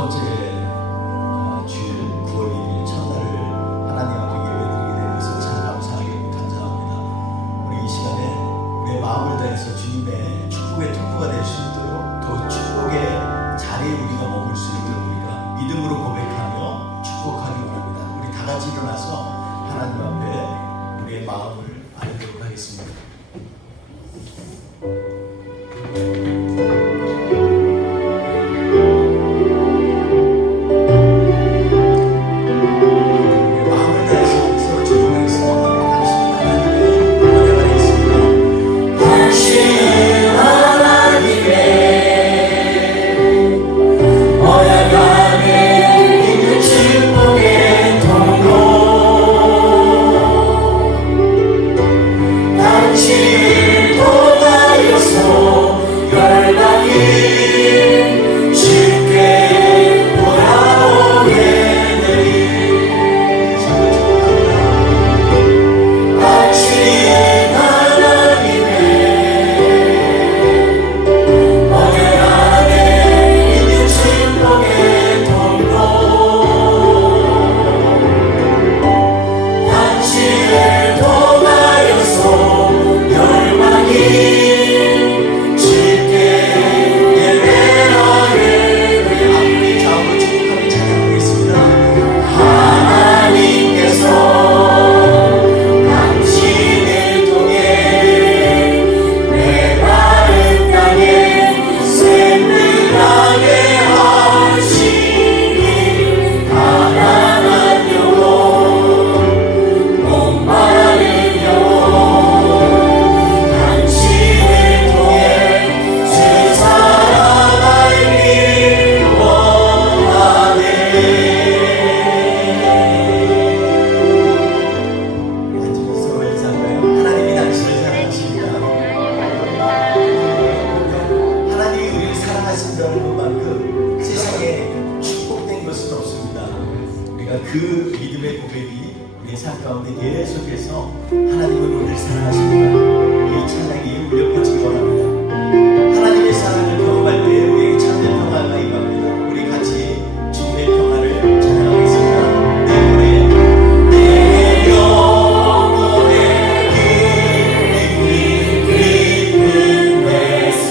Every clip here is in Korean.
번째 주일 9월 1일 첫날을 하나님 앞에 예배드리게 된 것을 참 감사합니다. 우리 이 시간에 우리의 마음을 다해서 주님의 축복의 통로가 될 수 있도록 더 축복의 자리에 우리가 머물 수 있도록 우리가 믿음으로 고백하며 축복하기 원합니다. 우리 다 같이 일어나서 하나님 앞에 우리의 마음을 아뢰도록 하겠습니다. 그 믿음의 고백이 우리의 삶 가운데 계속해서 하나님은 우리를 사랑하십니다. 이 찬양이 울려 퍼지기 원합니다. 하나님의 사랑을 경험할 때 우리에게 참된 평화가 임합니다. 우리 같이 주님의 평화를 찬양하겠습니다. 내 영혼의 깊은 데서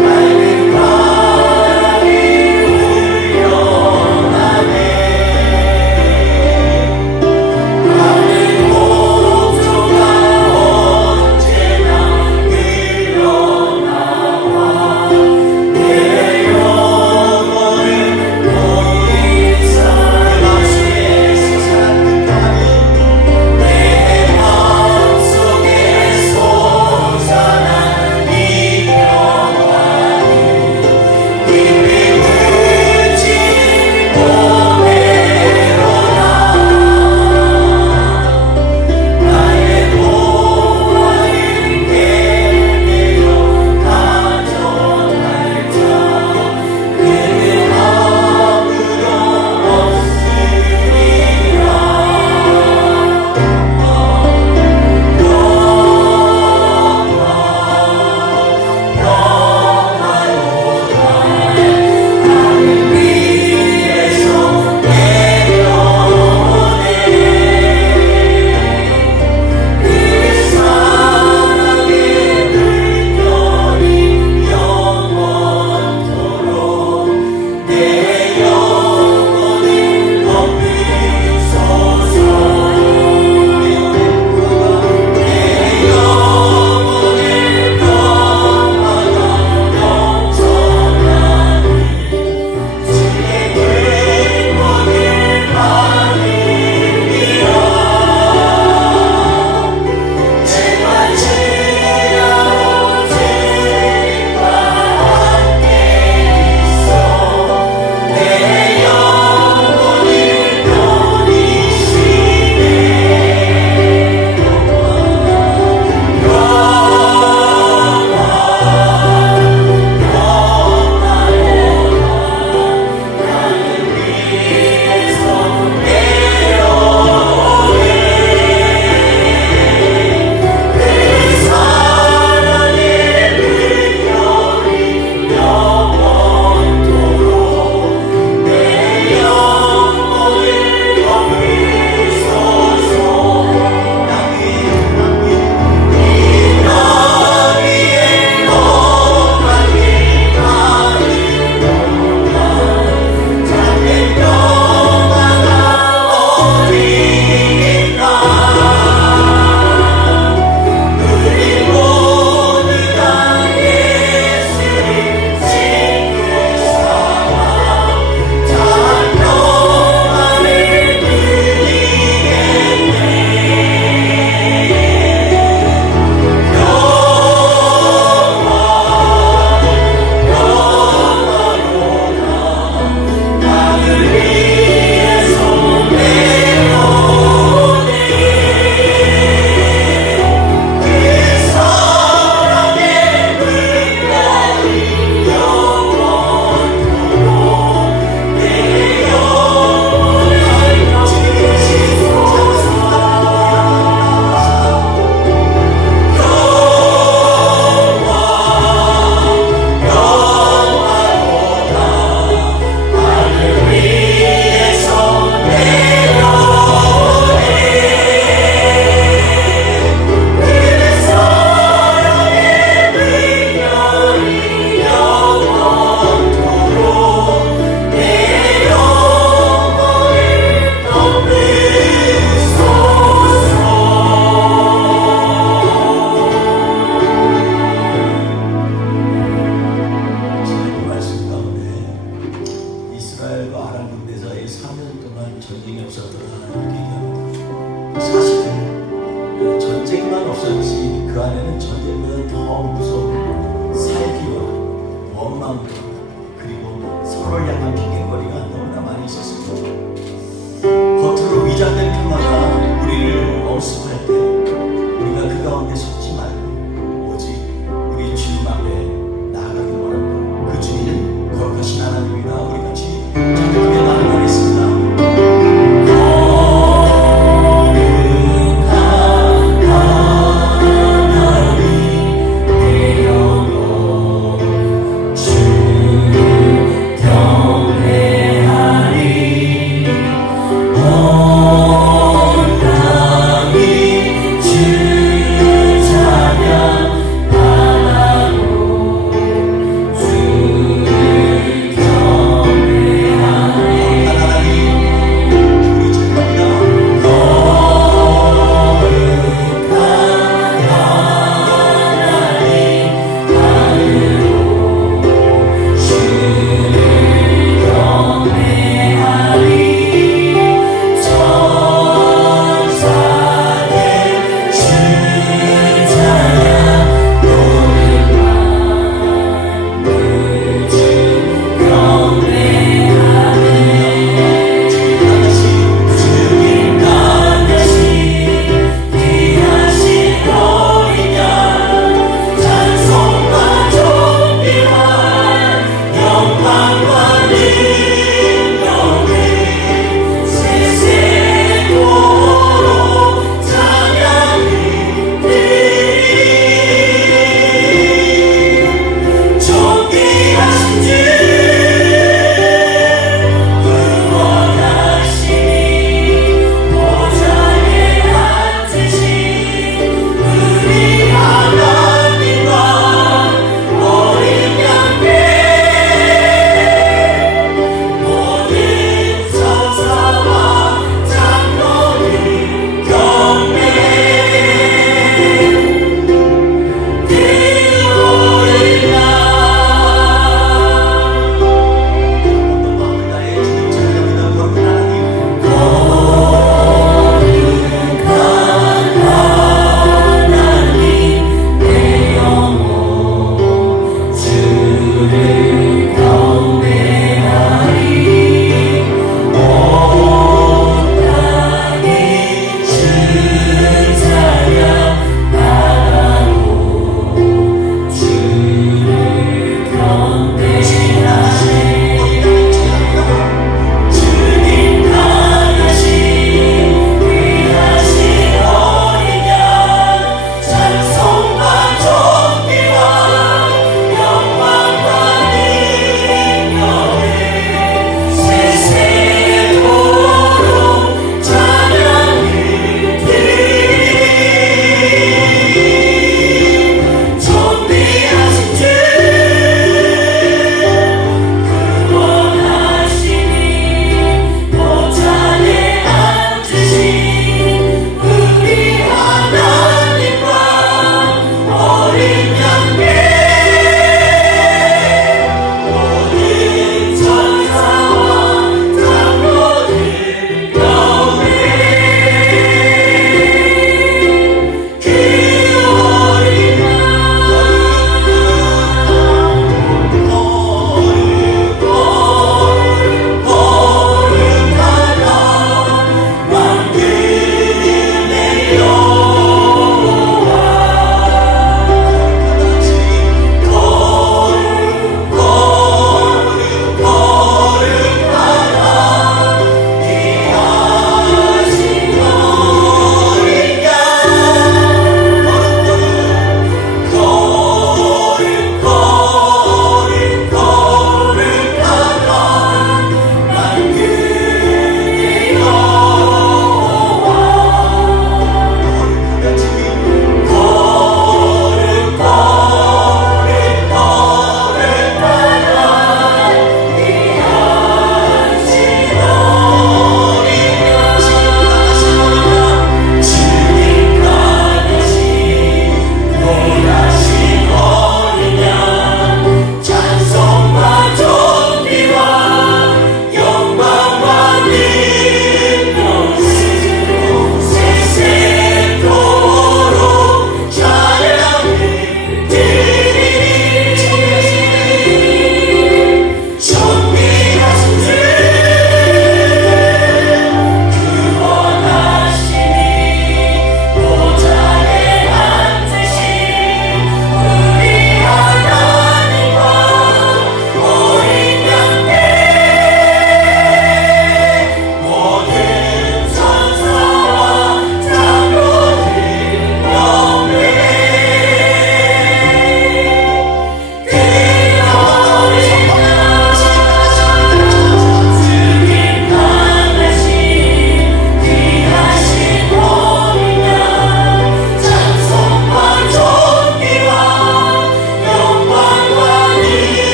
맑은 바람이 울려나네. 하늘 공조가 언제나 전쟁이 없었더라 이렇게 얘기합니다. 사실은 전쟁만 없었지 그 안에는 전쟁보다 더 무서운 살기와 원망과 그리고 서로를 향한 핑계거리가 너무나 많이 있었습니다. 겉으로 위장된 평화가 우리를 엄습할 때 우리가 그 가운데 속지 말고 오직 우리 주님 앞에 나아가기 원합니다. 그 주님은 거룩하신 하나님이다. 우리 같이 기도하며 나아가겠습니다. 온 땅이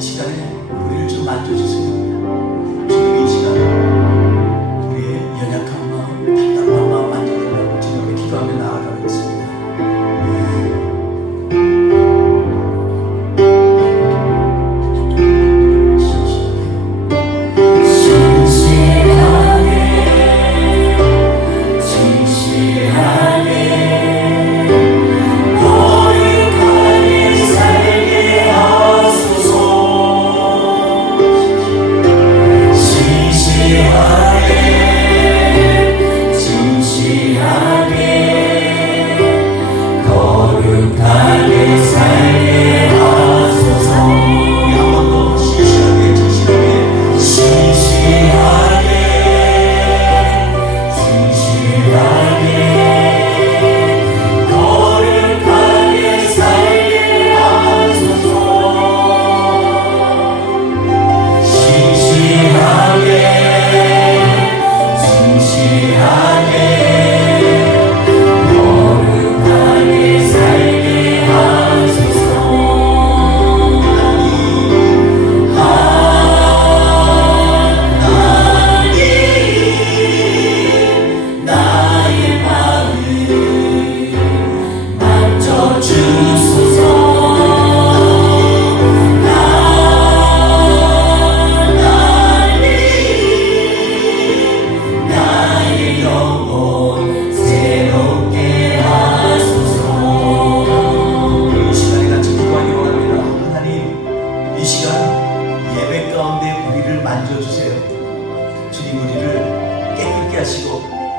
이 시간에 우리를 좀 만져주세요. 주님 이 시간 우리의 연약한 마음, 답답한 마음 만져달라고 주님 앞에 기도하며 나아가겠습니다.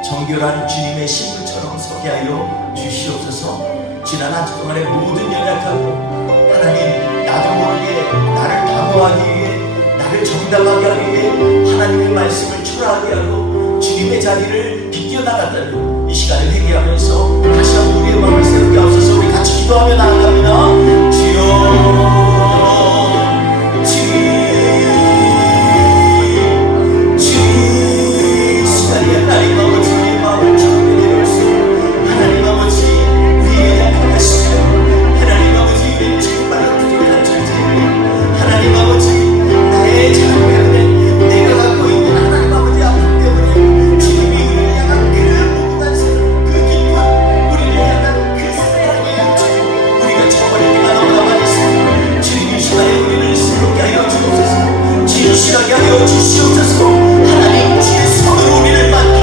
정결한 주님의 신부처럼 서게 하여 주시옵소서. 지난 한 주 동안의 모든 연약함 하나님, 나도 모르게 나를 담보하기 위해, 나를 정당하게 하기 위해 하나님의 말씀을 초라하게 하고 주님의 자리를 비껴나갔다는 이 시간을 회개하면서 다시 한번 우리의 마음을 새롭게 하옵소서. 우리 같이 기도하며 나아갑니다. 주여 하나님 아버지, 우리의 마음을 주님께 내려올수 하나님 아버지, 우리의 약한 하시며 하나님 아버지, 왼쪽말로 부족한 존재에게 하나님 아버지, 나의 잘못 때문에 내가 갖고 있는 하나님 아버지 아픔 때문에 주님이 우리를 향한 그 무궁한 사랑, 그 기쁨, 우리를 향한 그 사랑의 용처 우리가 저버릴 때가 너무나 많이 있습니다. 주님 이 시간에 우리를 새롭게 하여 주옵소서. 진실하게 하여 주시옵소서. 하나님 주의 손으로 우리를 만져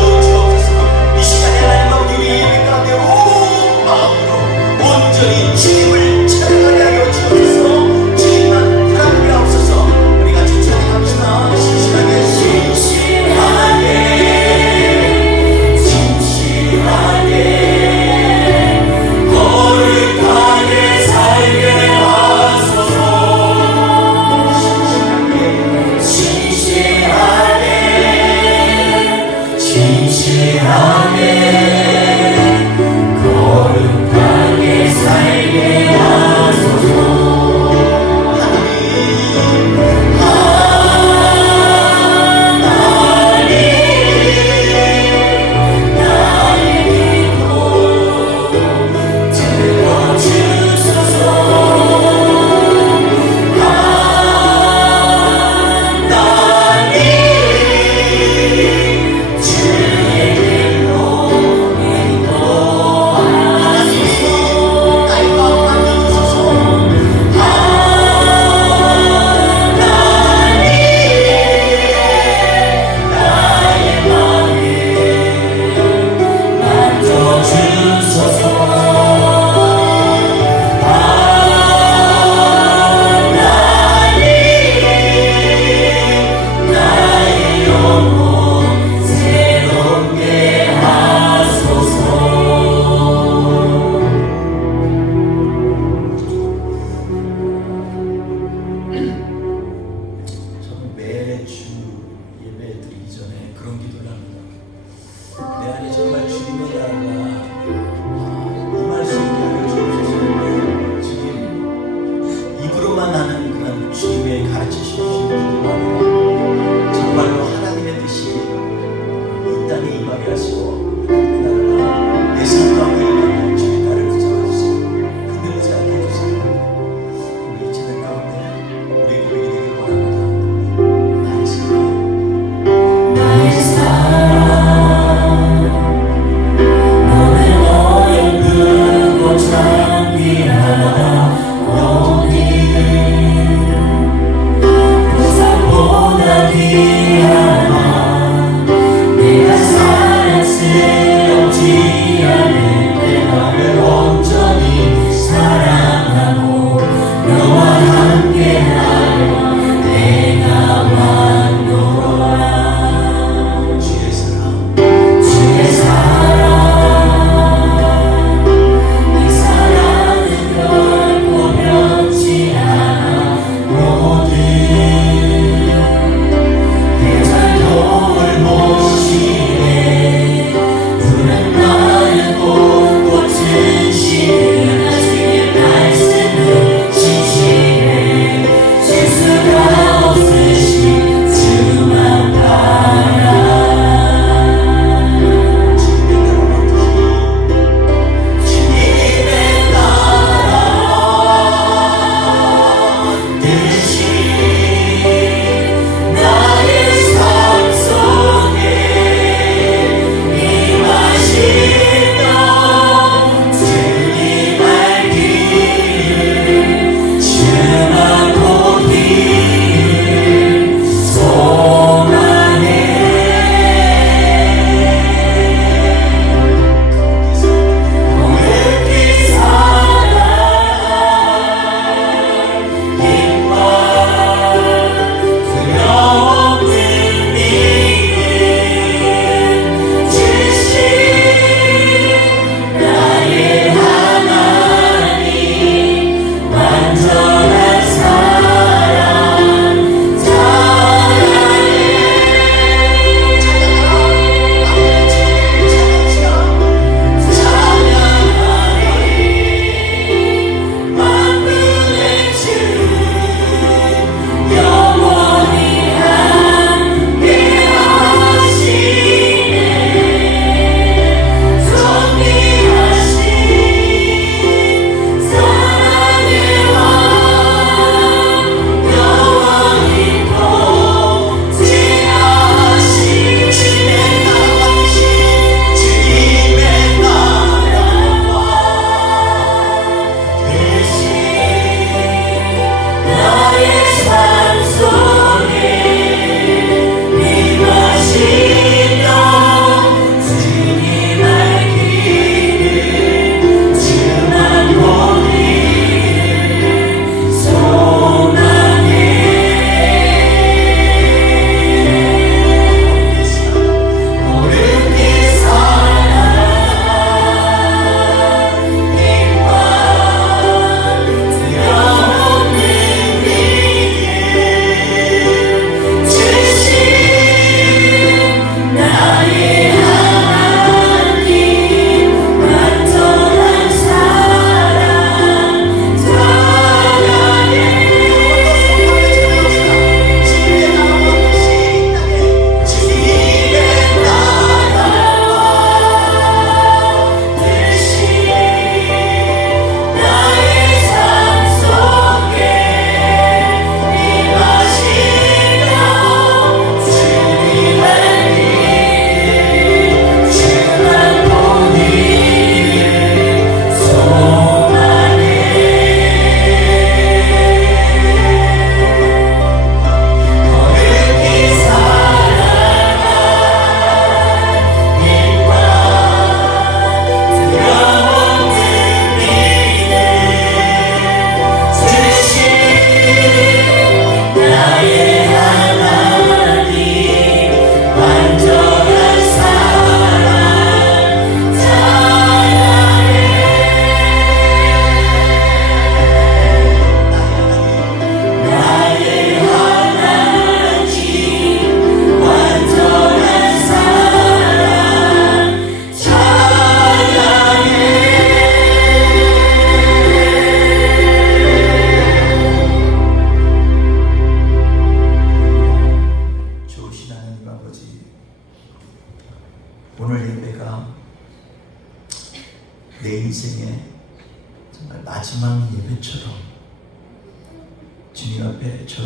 온전히 주님을 찬양하게 하여 주옵소서. 주님만 사랑하게 하옵소서. 우리 같이 찬양합시다. 진실하게 거룩하게 살게 하소서. 진실하게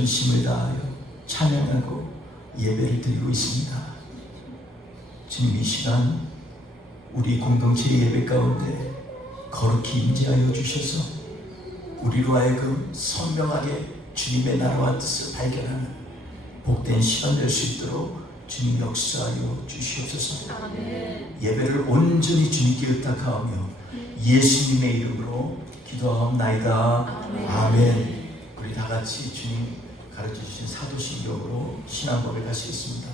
전심을 다하여 찬양하고 예배를 드리고 있습니다. 주님, 이 시간 우리 공동체 예배 가운데 거룩히 임재하여 주셔서 우리로 하여금 선명하게 주님의 나라와 뜻을 발견하는 복된 시간 될 수 있도록 주님 역사하여 주시옵소서. 아멘. 예배를 온전히 주님께 의탁하며 예수님의 이름으로 기도하옵나이다. 아멘. 아멘. 우리 다 같이 주님 가르쳐주신 사도신경으로 신앙 고백하시겠습니다.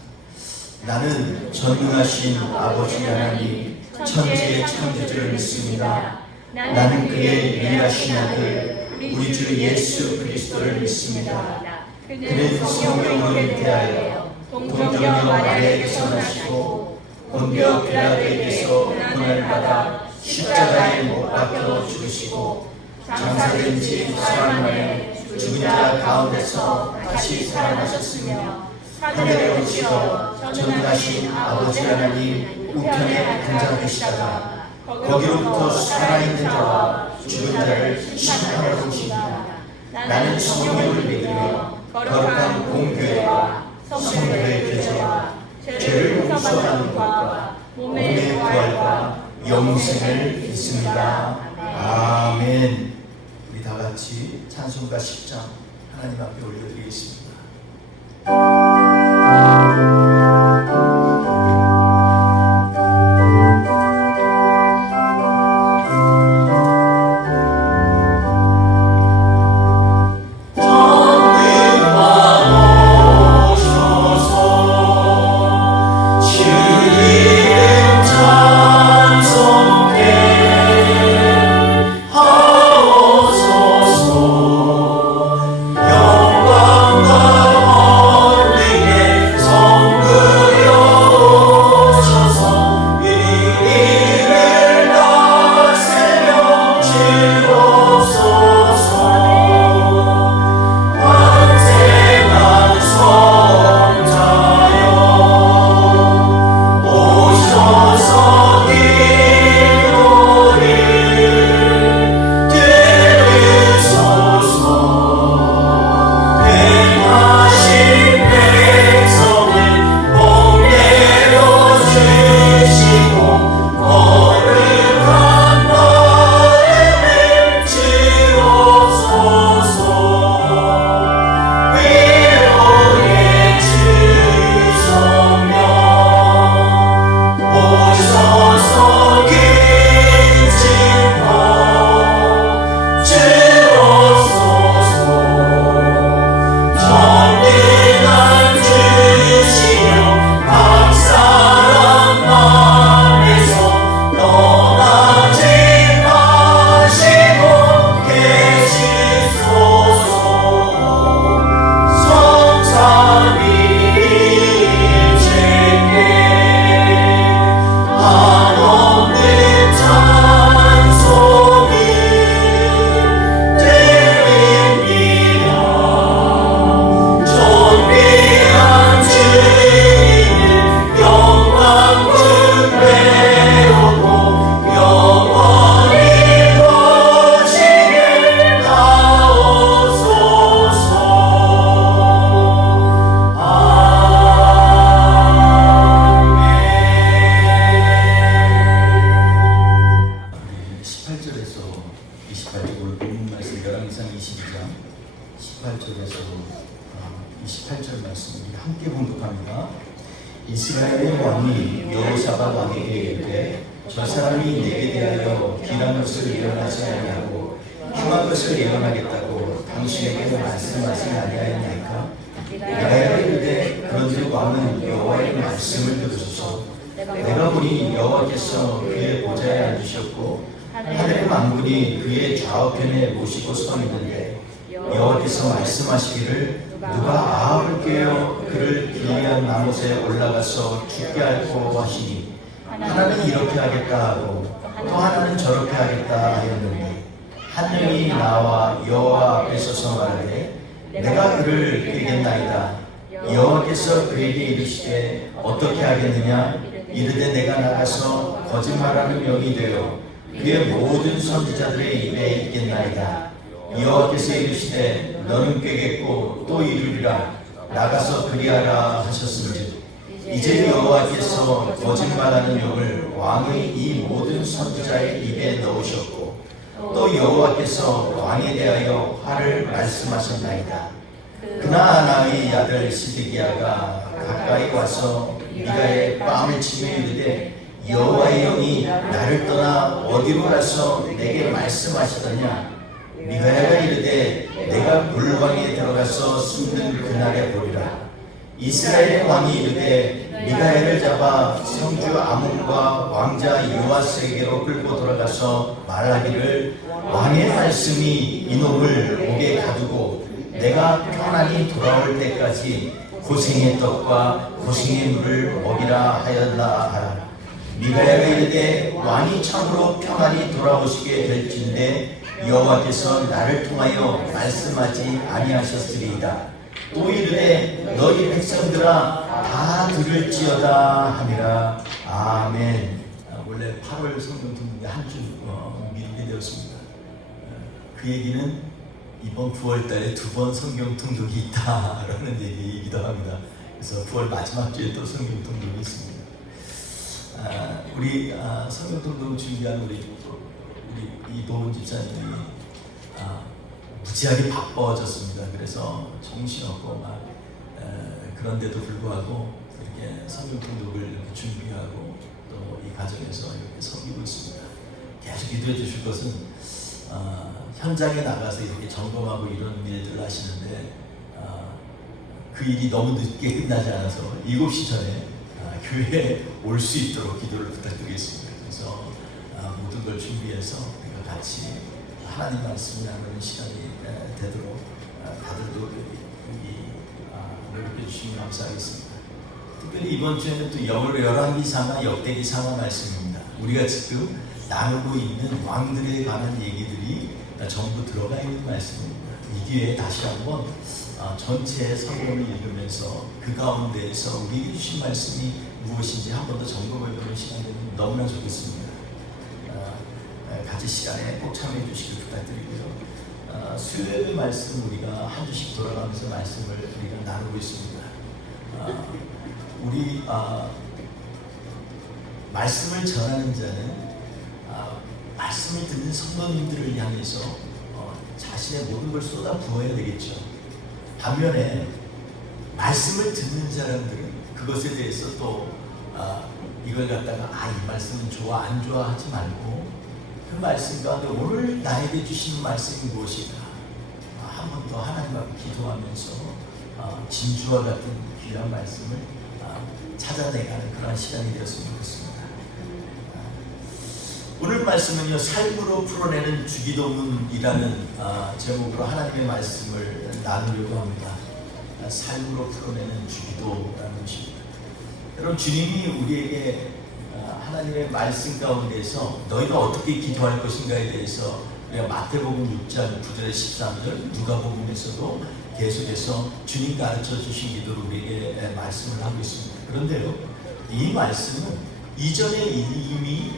나는 전능하신 아버지 하나님 천지의 창조주를 믿습니다. 나는 그의 유일하신 아들 우리 주 예수 그리스도를 믿습니다. 그는 성령으로 잉태하여 동정녀 마리아에게서 나시고 본디오 빌라도에게서 고난을 받아 십자가에 못 박혀 죽으시고 장사된 지 사흘 만에 죽은 자 가운데서 다시 살아나셨으며 하늘에 오시어 전능하신 아버지 하나님 우편에 앉아 계시다가 거기로부터 살아있는 자와 죽은 자를 심판하러 오십니다. 나는 성령을 믿으며 거룩한 공교회와 성도의 교제와 죄를 용서하는 것과 몸의 부활과 영생을 믿습니다. 아멘. 우리 다 같이 찬송가 10장 하나님 앞에 올려드리겠습니다. 이스라엘의 왕이 여호사밧 왕에게 이르되 저 사람이 내게 대하여 비난 것을 일어나지 아니하고 흉한 것을 일어나겠다고 당신에게 말씀하지 아니하였나이까? 내가 이르되 그런즉 왕은 여호와의 말씀을 들으소서. 내가 보니 여호와께서 그의 보좌에 앉으셨고 하늘의 만군이 그의 좌우편에 모시고 서 있는데 여호와께서 말씀하시기를 누가 아합을 깨어 그를 길리앗 나못에 올라가서 죽게 할꼬 하시니 하나는 이렇게 하겠다 하고 또 하나는 저렇게 하겠다 하였는데 한 명이 나와 여호와 앞에 서서 말하되 내가 그를 깨겠나이다. 여호와께서 그에게 이르시되 어떻게 하겠느냐? 이르되 내가 나가서 거짓말하는 영이 되어 그의 모든 선지자들의 입에 있겠나이다. 여호와께서 이르시되 너는 꾀겠고 또 이르리라 나가서 그리하라 하셨으니 이제 여호와께서 거짓말하는 욕을 왕의 이 모든 선지자의 입에 넣으셨고 또 여호와께서 왕에 대하여 화를 말씀하셨나이다. 그나아나의 아들 시드기야가 가까이 와서 미가의 뺨을 치며 이르되 여호와의 영이 나를 떠나 어디로 가서 내게 말씀하시더냐. 미가야가 이르되 내가 물방에 들어가서 숨는 그날에 보리라. 이스라엘의 왕이 이르되 미가야를 잡아 성주 아몬과 왕자 요아스에게로 끌고 돌아가서 말하기를 왕의 말씀이 이놈을 목에 가두고 내가 편안히 돌아올 때까지 고생의 떡과 고생의 물을 먹이라 하였나 하라. 미가야가 이르되 왕이 참으로 평안히 돌아오시게 될진데 여호와께서 나를 통하여 말씀하지 아니하셨으리이다. 또 이르되 너희 백성들아 다 들을지어다 하니라. 아멘. 원래 8월 성경 듣는데 한 주 미루게 되었습니다. 그 얘기는 이번 9월달에 2번 성경 통독이 있다라는 얘기이기도 합니다. 그래서 9월 마지막 주에 또 성경 통독이 있습니다. 우리 성경 통독 준비한 우리 이도훈 집사님이 무지하게 바빠졌습니다. 그래서 정신없고 막 그런데도 불구하고 이렇게 성경 통독을 이렇게 준비하고 또 이 과정에서 이렇게 섬기고 있습니다. 계속 기도해 주실 것은 현장에 나가서 이렇게 점검하고 이런 일들을 하시는데 그 일이 너무 늦게 끝나지 않아서 7시 전에 교회에 올 수 있도록 기도를 부탁드리겠습니다. 그래서 모든 걸 준비해서 우리가 같이 하나님 말씀을 나누는 시간이 되도록 다들 노력해 주시면 감사하겠습니다. 특별히 이번 주에는 또 열왕기상하 역대기상하 말씀입니다. 우리가 지금 나누고 있는 왕들에 관한 얘기들이 전부 들어가 있는 말씀입니다. 이 기회에 다시 한번 전체 성경을 읽으면서 그 가운데에서 우리에게 주신 말씀이 무엇인지 한 번 더 점검해보는 시간이 되면 너무나 좋겠습니다. 같이 시간에 꼭 참여해 주시길 부탁드리고요. 수요일 말씀 우리가 한 주씩 돌아가면서 말씀을 우리가 나누고 있습니다. 우리 말씀을 전하는 자는 말씀을 듣는 성도님들을 향해서 자신의 모든 걸 쏟아 부어야 되겠죠. 반면에 말씀을 듣는 사람들은 그것에 대해서 또 이걸 갖다가 이 말씀은 좋아 안 좋아 하지 말고 그 말씀 가운데 오늘 나에게 주신 말씀이 무엇인가 한 번 더 하나님 앞에 기도하면서 진주와 같은 귀한 말씀을 찾아내가는 그런 시간이 되었으면 좋겠습니다. 오늘 말씀은요, 삶으로 풀어내는 주기도문이라는 제목으로 하나님의 말씀을 나누려고 합니다. 삶으로 풀어내는 주기도라는 것입니다. 여러분, 주님이 우리에게 하나님의 말씀 가운데서 너희가 어떻게 기도할 것인가에 대해서 우리가 마태복음 6장 9절에 13절, 누가복음에서도 계속해서 주님 가르쳐 주신 기도를 우리에게 말씀을 하고 있습니다. 그런데요, 이 말씀은 이전에 이미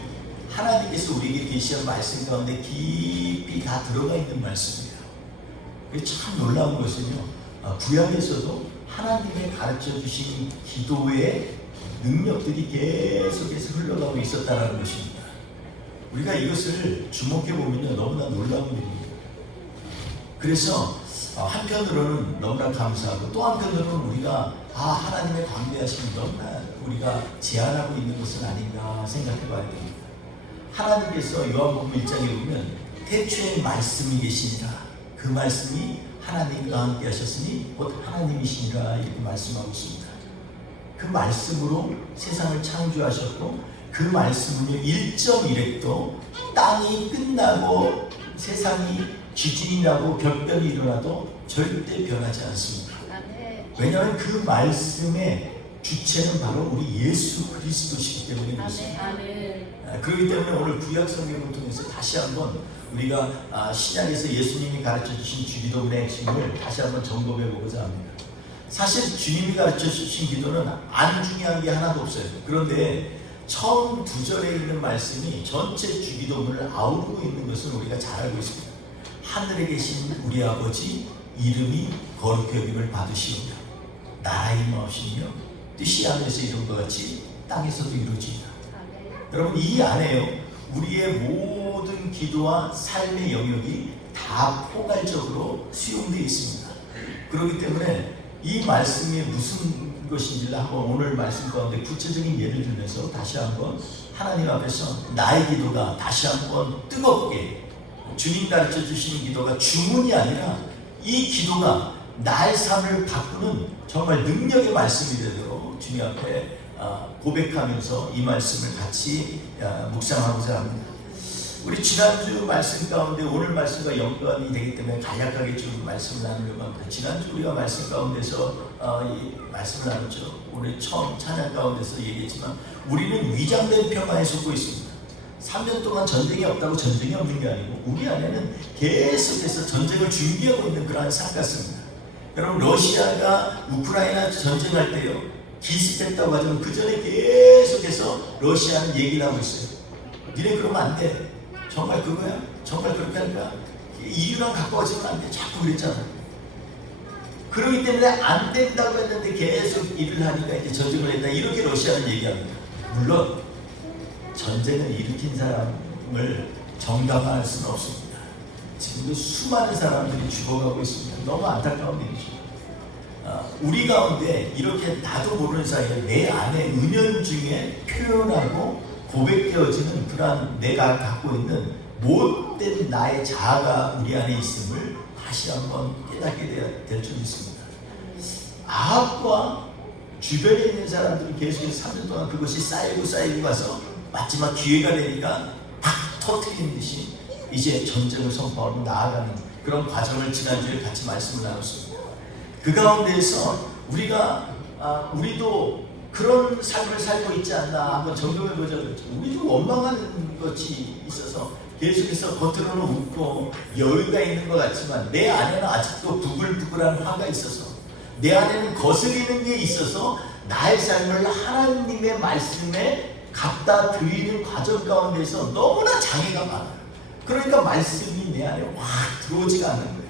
하나님께서 우리에게 계시한 말씀 가운데 깊이 다 들어가 있는 말씀이에요. 참 놀라운 것은요, 구약에서도 하나님의 가르쳐 주신 기도의 능력들이 계속해서 흘러가고 있었다는 것입니다. 우리가 이것을 주목해 보면 너무나 놀라운 일입니다. 그래서 한편으로는 너무나 감사하고 또 한편으로는 우리가 하나님의 광대하심을 너무나 우리가 제한하고 있는 것은 아닌가 생각해 봐야 됩니다. 하나님께서 요한복음 1장에 보면 태초에 말씀이 계시니라, 그 말씀이 하나님과 함께 하셨으니 곧 하나님이시니라 이렇게 말씀하고 있습니다. 그 말씀으로 세상을 창조하셨고 그 말씀은요 1.1획도 땅이 끝나고 세상이 지진이 나고 벽변이 일어나도 절대 변하지 않습니다. 왜냐하면 그 말씀의 주체는 바로 우리 예수 그리스도시기 때문에 그렇습니다. 그렇기 때문에 오늘 구약 성경을 통해서 다시 한번 우리가 신약에서 예수님이 가르쳐 주신 주기도문의 핵심을 다시 한번 점검해 보고자 합니다. 사실 주님이 가르쳐 주신 기도는 안 중요한 게 하나도 없어요. 그런데 처음 2절에 있는 말씀이 전체 주기도문을 아우르고 있는 것을 우리가 잘 알고 있습니다. 하늘에 계신 우리 아버지 이름이 거룩히 여김을 받으시오며 나라의 임하시며 뜻이 하늘에서 이룬 것 같이 땅에서도 이루어지이다. 여러분, 이 안에요 우리의 모든 기도와 삶의 영역이 다 포괄적으로 수용되어 있습니다. 그렇기 때문에 이 말씀이 무슨 것인지를 한번 오늘 말씀 가운데 구체적인 예를 들면서 다시 한번 하나님 앞에서 나의 기도가 다시 한번 뜨겁게 주님 가르쳐 주시는 기도가 주문이 아니라 이 기도가 나의 삶을 바꾸는 정말 능력의 말씀이 되도록 주님 앞에 고백하면서 이 말씀을 같이 묵상하고자 합니다. 우리 지난주 말씀 가운데 오늘 말씀과 연관이 되기 때문에 간략하게 좀 말씀을 나누려고 합니다. 지난주 우리가 말씀 가운데서 이 말씀을 나눴죠. 우리 처음 찬양 가운데서 얘기했지만 우리는 위장된 평화에 속고 있습니다. 3년 동안 전쟁이 없다고 전쟁이 없는 게 아니고 우리 안에는 계속해서 전쟁을 준비하고 있는 그러한 삶 같습니다. 여러분, 러시아가 우크라이나 전쟁할 때요 기습했다고 하지만 그 전에 계속해서 러시아는 얘기를 하고 있어요. 니네 그러면 안 돼. 정말 그거야? 정말 그렇게 할 거야? 이유랑 가까워지면 안 돼. 자꾸 그랬잖아요. 그러기 때문에 안 된다고 했는데 계속 일을 하니까 이제 전쟁을 했다. 이렇게 러시아는 얘기합니다. 물론 전쟁을 일으킨 사람을 정당화할 수는 없습니다. 지금도 수많은 사람들이 죽어가고 있습니다. 너무 안타까운 일이죠. 우리 가운데 이렇게 나도 모르는 사이에 내 안에 은연중에 표현하고 고백되어지는 그러한 내가 갖고 있는 못된 나의 자아가 우리 안에 있음을 다시 한번 깨닫게 될 줄 믿습니다. 아합과 주변에 있는 사람들은 계속해서 3년 동안 그것이 쌓이고 가서 마지막 기회가 되니까 팍 터뜨리는 듯이 이제 전쟁을 선포하고 나아가는 그런 과정을 지난주에 같이 말씀을 나눴습니다. 그 가운데에서 우리도 그런 삶을 살고 있지 않나 한번 점검해보자 그랬죠. 우리도 원망하는 것이 있어서 계속해서 겉으로는 웃고 여유가 있는 것 같지만 내 안에는 아직도 부글부글한 화가 있어서 내 안에는 거스리는 게 있어서 나의 삶을 하나님의 말씀에 갖다 드리는 과정 가운데서 너무나 장애가 많아요. 그러니까 말씀이 내 안에 확 들어오지가 않는 거예요.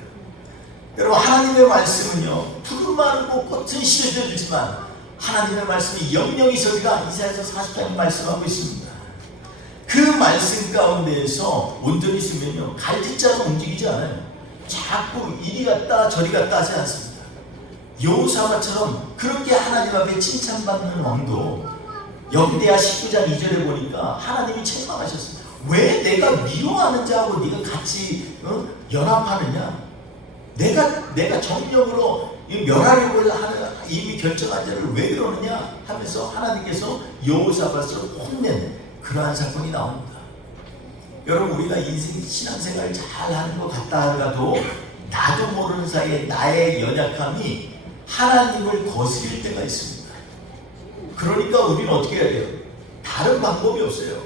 여러분, 하나님의 말씀은요 푸른 마르고 꽃은 시들지만 하나님의 말씀이 영영이 소리가 이사야서 40장에 말씀하고 있습니다. 그 말씀 가운데에서 온전히 있으면요 갈짓자가 움직이지 않아요. 자꾸 이리 갔다 저리 갔다 하지 않습니다. 여호사밧처럼 그렇게 하나님 앞에 칭찬받는 왕도 역대하 19장 2절에 보니까 하나님이 책망하셨습니다. 왜 내가 미워하는 자하고 네가 같이 연합하느냐? 내가 정령으로 멸하려고 하는 이미 결정한 자를 왜 그러느냐 하면서 하나님께서 여호사밧을 혼낸 그러한 사건이 나옵니다. 여러분, 우리가 인생 신앙생활을 잘 하는 것 같다 하더라도 나도 모르는 사이에 나의 연약함이 하나님을 거스릴 때가 있습니다. 그러니까 우리는 어떻게 해야 돼요? 다른 방법이 없어요.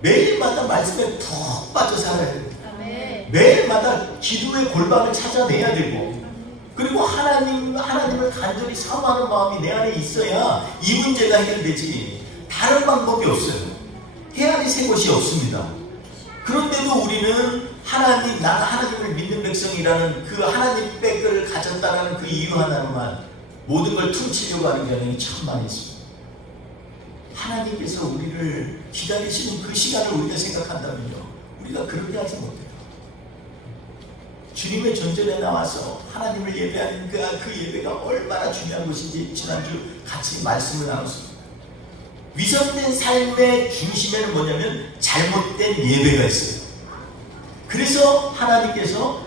매일마다 말씀에 푹 빠져 살아야 돼요. 매일마다 기도의 골방을 찾아내야 되고, 그리고 하나님을 간절히 사모하는 마음이 내 안에 있어야 이 문제가 해결되지. 다른 방법이 없어요. 해안이 새 곳이 없습니다. 그런데도 우리는 나는 하나님을 믿는 백성이라는 그 하나님 백을 가졌다는 그 이유 하나로만 모든 걸 퉁치려고 하는 경향이 참 많이 있습니다. 하나님께서 우리를 기다리시는 그 시간을 우리가 생각한다면요, 우리가 그렇게 하지 못해요. 주님의 존전에 나와서 하나님을 예배하는 그 예배가 얼마나 중요한 것인지 지난주 같이 말씀을 나눴습니다. 위선된 삶의 중심에는 뭐냐면 잘못된 예배가 있어요. 그래서 하나님께서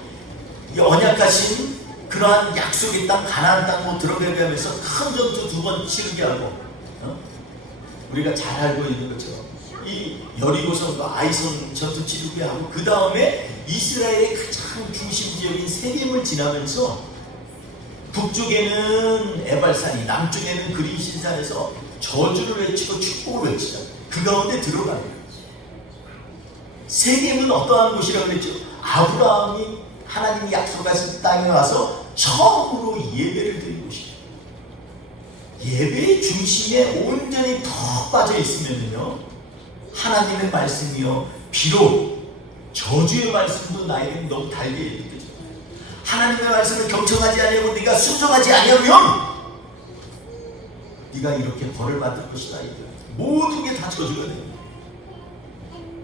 언약하신 그러한 약속의 땅 가나안 땅으로 들어가게 하면서 큰 전투 2번 치르게 하고, 우리가 잘 알고 있는 것처럼 이 여리고성과 아이성 전투 치르게 하고, 그 다음에 이스라엘의 가장 중심지역인 세겜을 지나면서 북쪽에는 에발산이, 남쪽에는 그림신산에서 저주를 외치고 축복을 외치자. 그 가운데 들어가는 거예요. 세겜은 어떠한 곳이라고 그랬죠? 아브라함이 하나님이 약속하신 땅에 와서 처음으로 예배를 드린 곳이에요. 예배의 중심에 온전히 더 빠져 있으면요, 하나님의 말씀이요, 비록 저주의 말씀도 나에게 너무 달게 느껴져. 하나님의 말씀을 경청하지 아니하고 네가 순종하지 아니하면 네가 이렇게 벌을 받을 것이다. 모든 게 다 저주가 돼요.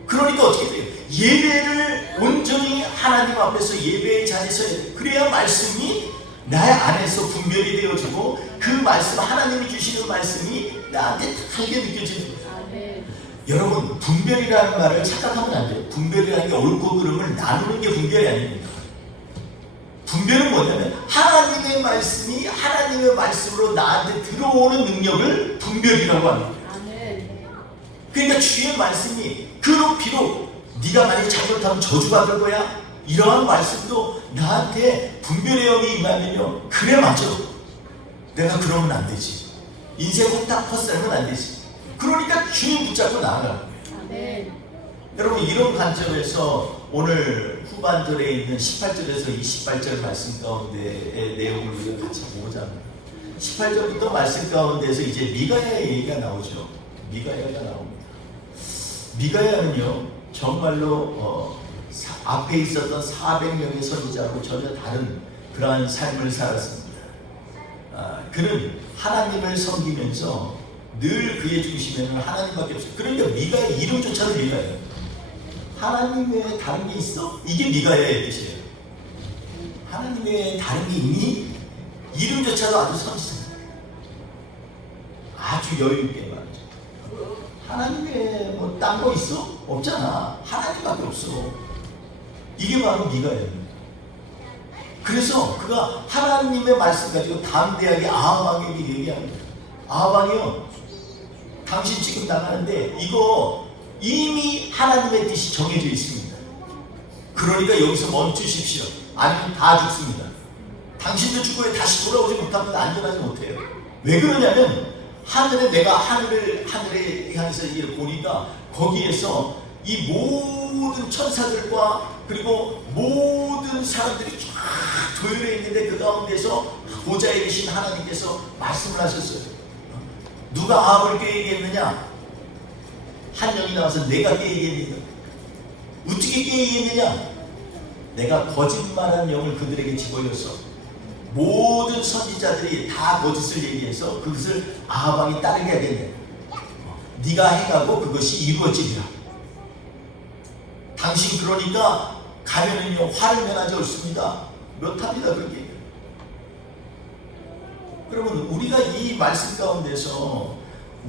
그러니까 어떻게 돼요? 예배를 온전히 하나님 앞에서 예배의 자리에서 해야 돼요. 그래야 말씀이 나의 안에서 분별이 되어지고 그 말씀, 하나님이 주시는 말씀이 나한테 달게 느껴지는 거예요. 여러분, 분별이라는 말을 착각하면 안 돼요. 분별이라는 게 옳고 그름을 나누는 게 분별이 아닙니다. 분별은 뭐냐면 하나님의 말씀이 하나님의 말씀으로 나한테 들어오는 능력을 분별이라고 합니다. 그러니까 주의 말씀이 비록 네가 만약에 잘못하면 저주받을 거야, 이러한 말씀도 나한테 분별의 영이 임하면요, 그래 맞아, 내가 그러면 안 되지, 인생 헛살면 안 되지. 그러니까 주님 붙잡고 나아가는 거예요. 여러분, 이런 관점에서 오늘 후반절에 있는 18절에서 28절 말씀 가운데의 내용을 우리가 같이 보고자 합니다. 18절부터 말씀 가운데에서 이제 미가야의 얘기가 나오죠. 미가야가 나옵니다. 미가야는요, 정말로 앞에 있었던 400명의 선지자하고 전혀 다른 그러한 삶을 살았습니다. 그는 하나님을 섬기면서 늘 그의 중심에는 하나님밖에 없어요. 그러니까 미가의 이름조차도 미가예요. 하나님 외에 다른 게 있어? 이게 미가야의 뜻이에요. 하나님 외에 다른 게 있니? 이름조차도 아주 선지자예요. 아주 여유있게 말하죠. 하나님 외에 뭐 딴 거 있어? 없잖아. 하나님밖에 없어. 이게 바로 미가야예요. 그래서 그가 하나님의 말씀 가지고 담대하게 아합왕에게 얘기합니다. 아합왕이요, 당신 지금 나가는데 이거 이미 하나님의 뜻이 정해져 있습니다. 그러니까 여기서 멈추십시오. 아니면 다 죽습니다. 당신도 죽어야 다시 돌아오지 못하면 안전하지 못해요. 왜 그러냐면 내가 하늘에 향해서 이렇게 보니까 거기에서 이 모든 천사들과 그리고 모든 사람들이 쫙 도열해 있는데 그 가운데서 보좌에 계신 하나님께서 말씀을 하셨어요. 누가 아합을 깨게 했느냐? 한 명이 나와서 내가 깨게 했느냐? 어떻게 깨게 했느냐? 내가 거짓말한 영을 그들에게 집어넣어서 모든 선지자들이 다 거짓을 얘기해서 그것을 아합왕이 따르게 하겠네. 네가 해가고 그것이 이루어지리라. 당신 그러니까 가면은요, 화를 면하지 않습니다. 못합니다, 그렇게. 그러면 우리가 이 말씀 가운데서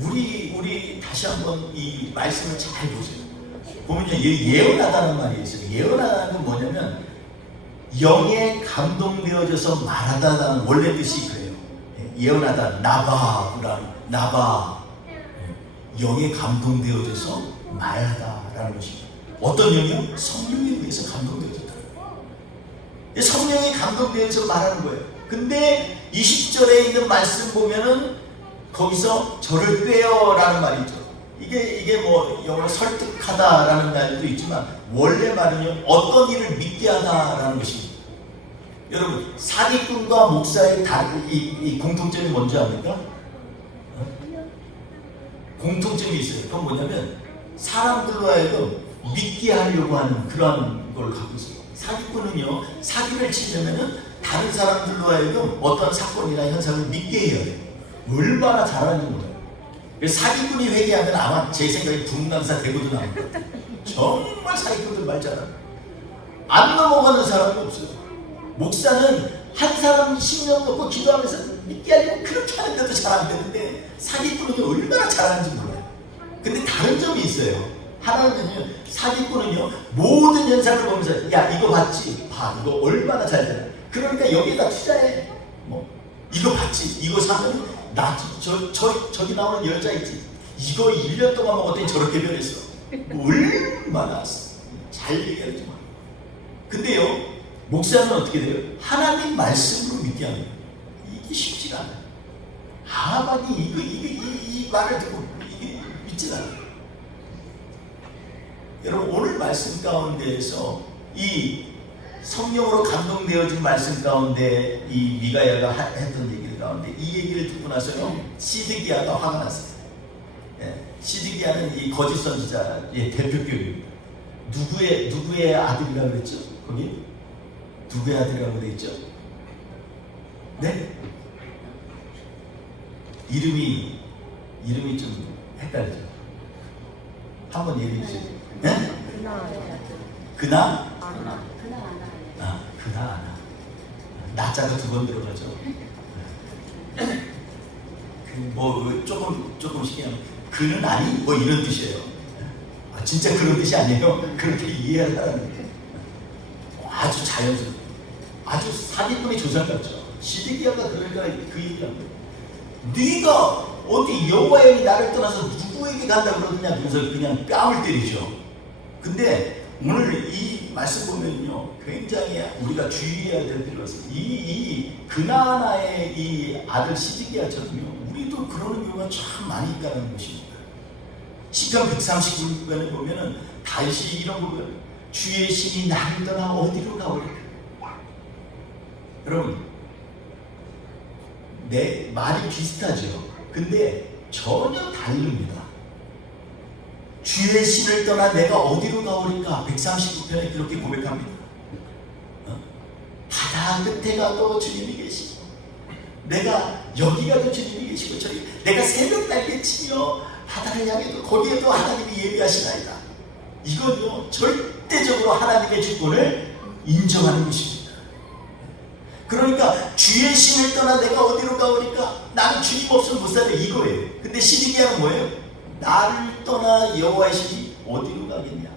우리 다시 한번 이 말씀을 잘 보세요. 보면요, 예언하다는 말이 있어요. 예언하다는 건 뭐냐면 영에 감동되어져서 말하다라는 원래 뜻이 그래요. 예언하다, 나바, 영에 감동되어져서 말하다라는 것입니다. 어떤 영이요? 성령에 의해서 감동되어졌다. 성령에 감동되어서 말하는 거예요. 근데 20절에 있는 말씀 보면은 거기서 저를 꿰어라는 말이죠. 이게 뭐 영어로 설득하다라는 말도 있지만 원래 말은요, 어떤 일을 믿게 하다라는 것입니다. 여러분, 사기꾼과 목사의 이 공통점이 뭔지 압니까? 공통점이 있어요. 그건 뭐냐면 사람들로 하여금 믿게 하려고 하는 그런 걸 갖고 있어요. 사기꾼은요, 사기를 치려면은 다른 사람들로 하여금 어떤 사건이나 현상을 믿게 해야 돼요. 얼마나 잘하는지 몰라요. 사기꾼이 회개하면 아마 제 생각에 분강사 대구도 나옵니다. 정말 사기꾼들 말 잘하는, 안 넘어가는 사람이 없어요. 목사는 한 사람 10년 넘고 기도하면서 믿게 하려고 그렇게 하는데도 잘 안 되는데 사기꾼은 얼마나 잘하는지 몰라요. 근데 다른 점이 있어요. 하나는요, 사기꾼은요, 모든 현상을 보면서 야, 이거 봤지? 봐, 이거 얼마나 잘 되나? 그러니까 여기에다 투자해. 뭐 이거 봤지? 이거 사면 저기 나오는 여자 있지? 이거 1년 동안 먹었더니 저렇게 변했어. 얼마나 잘 얘기하지 마. 근데요, 목사는 어떻게 돼요? 하나님 말씀으로 믿게 합니다. 이게 쉽지가 않아요. 아합이 이 말을 듣고 이게 믿지가 않아요. 여러분, 오늘 말씀 가운데에서 이 성령으로 감동되어진 말씀 가운데 이 미가야가 했던 얘기를 가운데 이 얘기를 듣고 나서요, 시드기야가 화가 났어요. 시드기야는 이 거짓 선지자의 대표격입니다. 누구의 아들이라고 그랬죠? 거기 누구의 아들이라고 그랬죠? 네? 이름이 좀 헷갈리죠. 한번 얘기해 주세요. 네? 그나? 그나. 나자가 두 번 들어가죠. 뭐 조금씩 그냥 그는 아니? 뭐 이런 뜻이에요. 진짜 그런 뜻이 아니에요. 그렇게 이해하라는 아주 자연스럽게 아주 사기꾼의 조상 같죠. 시드기야가 그러니까 그 얘기한 거예요. 네가 어디 여호와의 영이 나를 떠나서 누구에게 간다 그러느냐. 그래서 그냥 뺨을 때리죠. 근데 오늘 이 말씀 보면요, 굉장히 우리가 주의해야 될 필요가 있어요. 이 그나나의 이 아들 시드기야처럼요, 우리도 그러는 경우가 참 많이 있다는 것입니다. 시편 139편에 보면은 다윗이 이런 거 보면 주의 신이 나를 떠나 어디로 가오리까. 여러분, 내 말이 비슷하죠. 근데 전혀 다릅니다. 주의 신을 떠나 내가 어디로 가오리까. 139편에 그렇게 고백합니다. 바다 끝에 가도 주님이 계시고, 내가 여기 가도 주님이 계시고, 저기 내가 새벽 날개 치며 바다를 향해도 거기에도 하나님이 예비하시나이다. 이건요, 절대적으로 하나님의 주권을 인정하는 것입니다. 그러니까 주의 신을 떠나 내가 어디로 가오리까. 나는 주님 없으면 못 살아, 이거예요. 근데 시드기야는 뭐예요? 나를 떠나 여호와의 신이 어디로 가겠냐.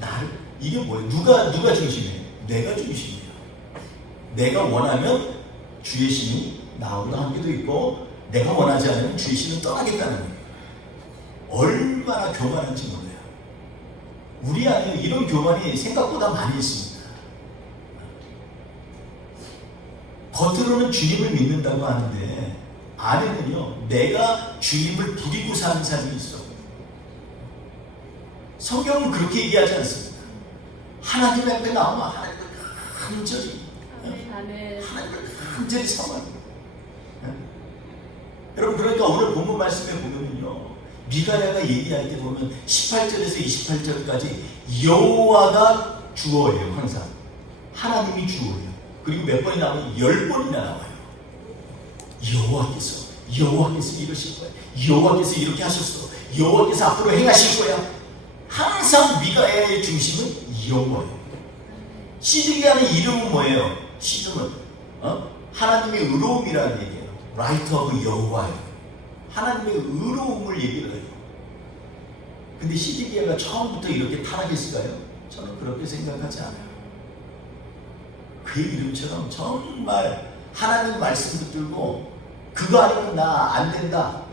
나를, 이게 뭐예요? 누가 중심이에요? 내가 중심이에요. 내가 원하면 주의 신이 나오기도 함께도 있고, 내가 원하지 않으면 주의 신은 떠나겠다는 거예요. 얼마나 교만한지 몰라요. 우리 안에 이런 교만이 생각보다 많이 있습니다. 겉으로는 주님을 믿는다고 하는데 안에는요, 내가 주님을 부리고 사는 삶이 있어. 성경은 그렇게 얘기하지 않습니다. 하나님 앞에 나오면 하나님을 간절히 사모합니다. 여러분, 그러니까 오늘 본문 말씀에 보면요, 미가야가 얘기할 때 보면 18절에서 28절까지 여호와가 주어예요. 항상 하나님이 주어예요. 그리고 몇 번이 나오면 10번이나 나와요. 여호와께서 이러실 거야. 여호와께서 이렇게 하셨어. 여호와께서 앞으로 행하실 거야. 항상 미가야의 중심은 여호와예요. 시드기야는 이름은 뭐예요? 시드는 하나님의 의로움이라는 얘기예요. 라이트 오브 여호와예요. 하나님의 의로움을 얘기를 해요. 근데 시드기야가 처음부터 이렇게 타락했을까요? 저는 그렇게 생각하지 않아요. 그 이름처럼 정말 하나님 말씀 붙들고 그거 아니면 나 안 된다,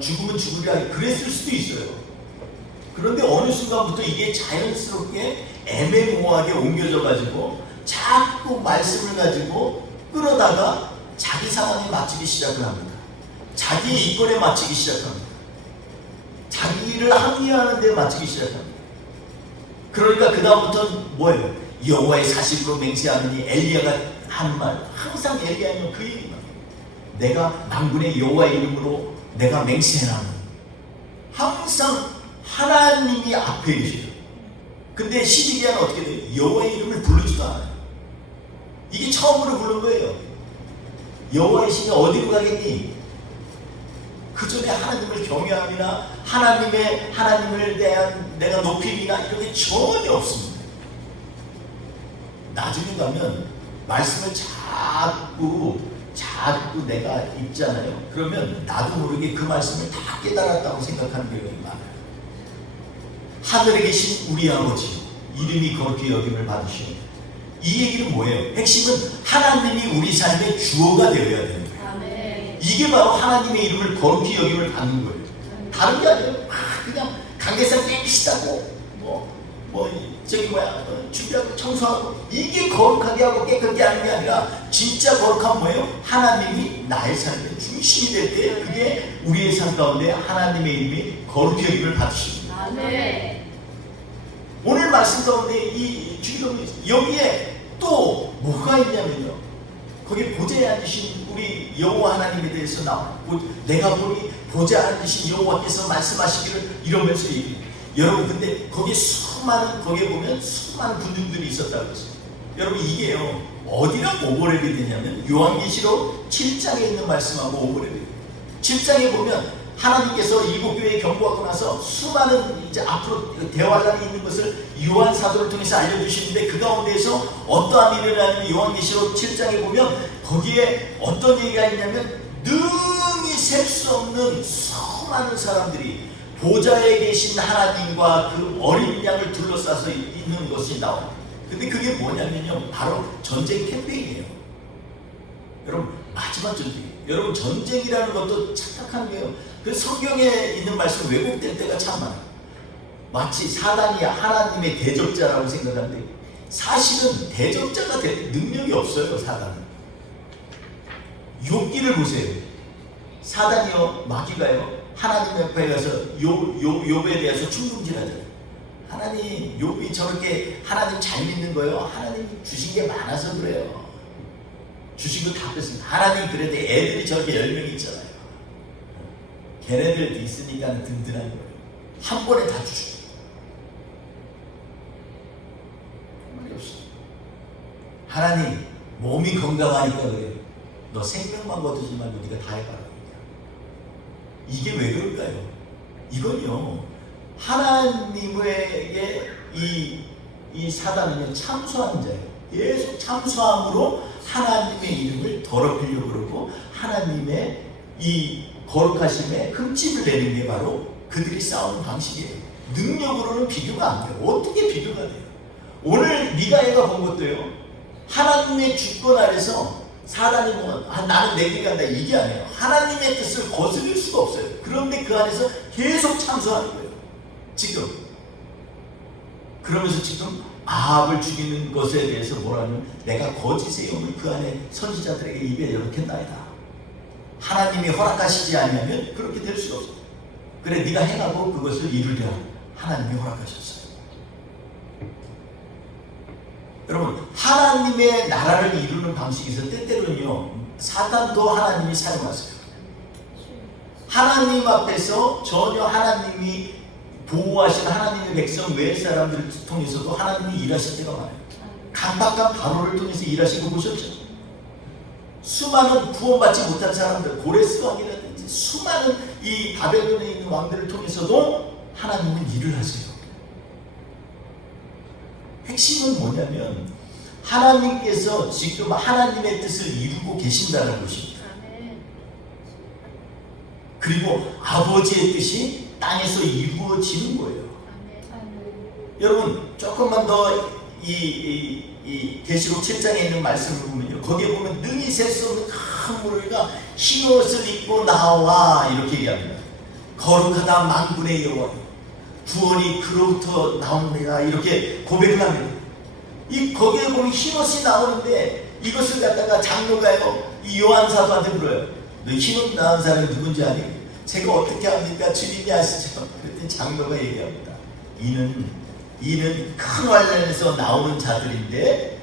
죽으면 죽으리라 그랬을 수도 있어요. 그런데 어느 순간부터 이게 자연스럽게 애매모호하게 옮겨져 가지고 자꾸 말씀을 가지고 끌어다가 자기 상황에 맞추기 시작을 합니다. 자기 이권에 맞추기 시작합니다. 자기를 합리화하는 데 맞추기 시작합니다. 그러니까 그 다음부터는 뭐예요? 여호와의 사실로 맹세하느니, 엘리야가 하는 말, 항상 엘리야는 그 얘기만, 내가 만군의 여호와의 이름으로 내가 맹세하노니. 항상 하나님이 앞에 계셔요. 근데 시드기야는 어떻게 돼요? 여호와의 이름을 부르지도 않아요. 이게 처음으로 부른 거예요. 여호와의 신이 어디로 가겠니? 그 전에 하나님을 경외함이나 하나님을 대한 내가 높임이나 이런 게 전혀 없습니다. 나중에 가면 말씀을 자꾸 내가 읽잖아요. 그러면 나도 모르게 그 말씀을 다 깨달았다고 생각하는 경우가 많아요. 하늘에 계신 우리 아버지, 이름이 거룩히 여김을 받으시오. 이 얘기는 뭐예요? 핵심은 하나님이 우리 삶의 주어가 되어야 되는 거예요. 아멘. 이게 바로 하나님의 이름을 거룩히 여김을 받는 거예요. 다른 게 아니에요. 그냥 강대상 깨끗이다고 준비하고 청소하고, 이게 거룩하게 하고 깨끗하게 하는 게 아니라 진짜 거룩한 뭐예요? 하나님이 나의 삶의 중심이 될 때 그게 우리의 삶 가운데 하나님의 이름이 거룩히 여김을 받으십니다. 아멘. 오늘 말씀 가운데 이 주기도문이 여기에 또 뭐가 있냐면요, 거기 보좌에 앉으신 우리 여호와 하나님에 대해서 나와. 내가 보니 보좌에 앉으신 여호와께서 말씀하시기를 이러면서 얘기해요. 여러분 근데 거기에 보면 수많은 군중들이 있었다고 했어요. 여러분 이게요 어디랑 오버랩이 되냐면 요한계시록 7장에 있는 말씀하고 오버랩이 돼요. 7장에 보면 하나님께서 일곱 교회에 경고하고 나서 수많은 이제 앞으로 대화관이 있는 것을 요한 사도를 통해서 알려주시는데 그 가운데에서 어떠한 일이 일어나냐면 요한계시록 7장에 보면 거기에 어떤 얘기가 있냐면 능히 셀 수 없는 수많은 사람들이 보좌에 계신 하나님과 그 어린 양을 둘러싸서 있는 것이 나옵니다. 근데 그게 뭐냐면요 바로 전쟁 캠페인이에요. 여러분 마지막 전쟁이에요. 여러분 전쟁이라는 것도 착각한 게요. 그 성경에 있는 말씀 왜곡될 때가 참 많아요. 마치 사단이 하나님의 대적자라고 생각하는데 사실은 대적자가 될 능력이 없어요. 사단은. 욥기를 보세요. 사단이요 마귀가요 하나님 옆에 가서 욥에 대해서 충동질하잖아요. 하나님 욥이 저렇게 하나님 잘 믿는 거예요. 하나님 주신 게 많아서 그래요. 주신 거 다 뺐습니다. 하나님 그래도 애들이 저렇게 10명 있잖아요. 걔네들 있으니까 든든한 거예요. 한 번에 다 주시고 말이 없어. 하나님 몸이 건강하니까 그래요. 너 생명만 거두지 말고 네가 다 해봐라. 이게 왜 그럴까요? 이건요 하나님에게 이 사단은요 참소하는 자예요. 계속 참소함으로 하나님의 이름을 더럽히려고 그러고 하나님의 이 거룩하심에 흠집을 내는 게 바로 그들이 싸우는 방식이에요. 능력으로는 비교가 안 돼요. 어떻게 비교가 돼요? 오늘 미가야가 본 것도요 하나님의 주권 아래서 사단이 나는 내 길 간다 이게 아니에요. 하나님의 뜻을 거스릴 수가 없어요. 그런데 그 안에서 계속 참소하는 거예요. 지금 그러면서 지금 아합을 죽이는 것에 대해서 뭐라면 내가 거짓의 영을 그 안에 선지자들에게 입에 열었겠나이다. 하나님이 허락하시지 않으면 그렇게 될 수가 없어요. 그래 네가 행하고 그것을 이루려 하나님이 허락하셨어요. 여러분 하나님의 나라를 이루는 방식이 있어 때때로는요 사탄도 하나님이 사용하세요. 하나님 앞에서 전혀 하나님이 보호하신 하나님의 백성 외의 사람들을 통해서도 하나님이 일하실 때가 많아요. 강박한 바로를 통해서 일하신 거 보셨죠? 수많은 구원받지 못한 사람들 고레스 왕이라든지 수많은 이 바벨론에 있는 왕들을 통해서도 하나님은 일을 하세요. 핵심은 뭐냐면 하나님께서 지금 하나님의 뜻을 이루고 계신다는 것입니다. 그리고 아버지의 뜻이 땅에서 이루어지는 거예요. 여러분 조금만 더 이 계시록 7장에 있는 말씀을 보면요 거기에 보면 능히 셀 수 없는 큰 무리가 흰 옷을 입고 나와 이렇게 얘기합니다. 거룩하다 만군의 여호와 구원이 그로부터 나옵니다 이렇게 고백을 합니다. 이 거기에 보면 흰옷이 나오는데 이것을 갖다가 장로가요 이 요한 사도한테 물어요. 너 흰옷 나온 사람이 누군지 아니? 제가 어떻게 합니까? 주님이 아시죠? 그랬더니 장로가 얘기합니다. 이는 큰 환란에서 나오는 자들인데